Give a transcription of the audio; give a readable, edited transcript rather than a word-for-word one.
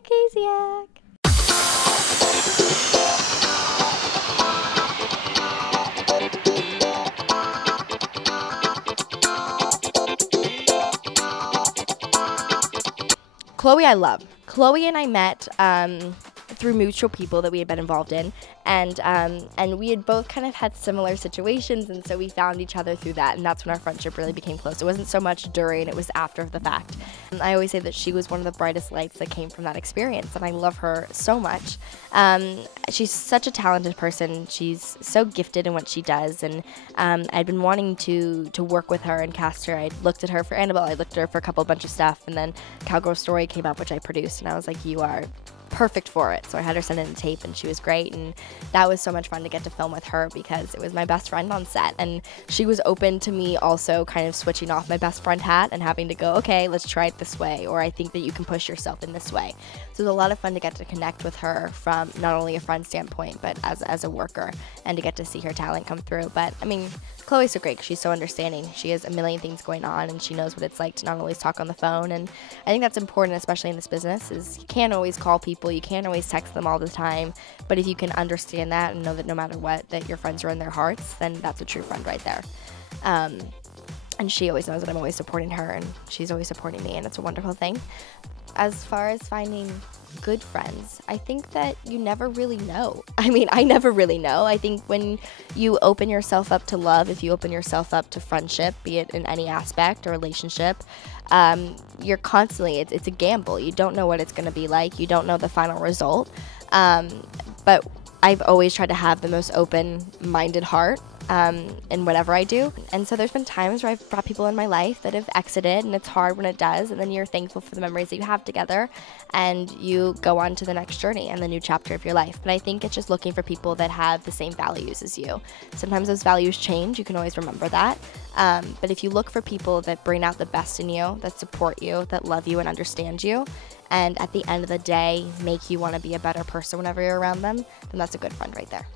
Lukasiak. Chloe I love. Chloe and I met through mutual people that we had been involved in, and we had both kind of had similar situations, and so we found each other through that, and that's when our friendship really became close. It wasn't so much during, it was after the fact. And I always say that she was one of the brightest lights that came from that experience, and I love her so much. She's such a talented person. She's so gifted in what she does, and I'd been wanting to work with her and cast her. I looked at her for Annabelle, I looked at her for a bunch of stuff, and then Cowgirl Story came up, which I produced, and I was like, you are perfect for it. So I had her send in a tape, and she was great, and that was so much fun to get to film with her because it was my best friend on set, and she was open to me also kind of switching off my best friend hat and having to go, okay, let's try it this way, or I think that you can push yourself in this way. So it was a lot of fun to get to connect with her from not only a friend standpoint, but as a worker, and to get to see her talent come through. But I mean, Chloe's so great because she's so understanding. She has a million things going on, and she knows what it's like to not always talk on the phone, and I think that's important, especially in this business, is you can't always call people, you can't always text them all the time, but if you can understand that and know that no matter what, that your friends are in their hearts, then that's a true friend right there. And she always knows that I'm always supporting her, and she's always supporting me, and it's a wonderful thing. As far as finding good friends, I think that you never really know. I mean, I never really know. I think when you open yourself up to love, if you open yourself up to friendship, be it in any aspect or relationship, you're constantly, it's a gamble. You don't know what it's going to be like. You don't know the final result. But I've always tried to have the most open-minded heart in whatever I do. And so there's been times where I've brought people in my life that have exited, and it's hard when it does, and then you're thankful for the memories that you have together, and you go on to the next journey and the new chapter of your life. But I think it's just looking for people that have the same values as you. Sometimes those values change, you can always remember that. But if you look for people that bring out the best in you, that support you, that love you and understand you, and at the end of the day make you want to be a better person whenever you're around them, then that's a good friend right there.